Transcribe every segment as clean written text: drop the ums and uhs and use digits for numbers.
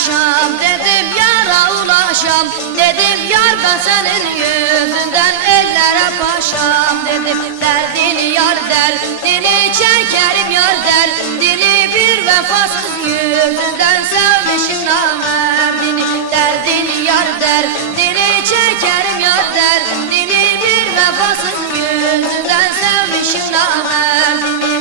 paşam, dedim yara ulaşam. Dedim yar ben senin yüzünden ellere paşam. Dedim derdini yar derdini çekerim yar derdini. Bir vefasız yüzünden sevmişim namerdini. Derdini yar derdini çekerim yar derdini. Bir vefasız yüzünden sevmişim namerdini.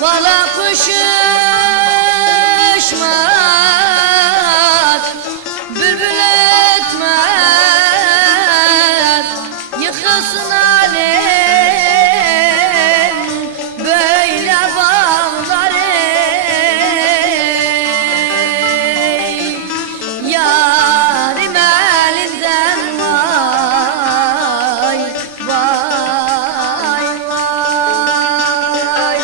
Vala kuşuşmaz, bülbül ötmez, yıkılsın alem böyle bağlar ey. Yarim elinden vay vay vay.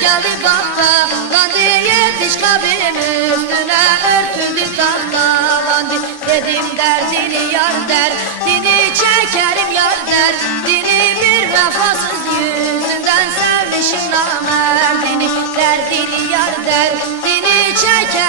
Geldi bakta, landı yetiş kabrim üstüne örtüldü tahta landı. Dedim derdini yar derdini çekerim yar derdini. Bir vefasız yüzünden sevmişim namerdini. Derdini yar derdini çekerim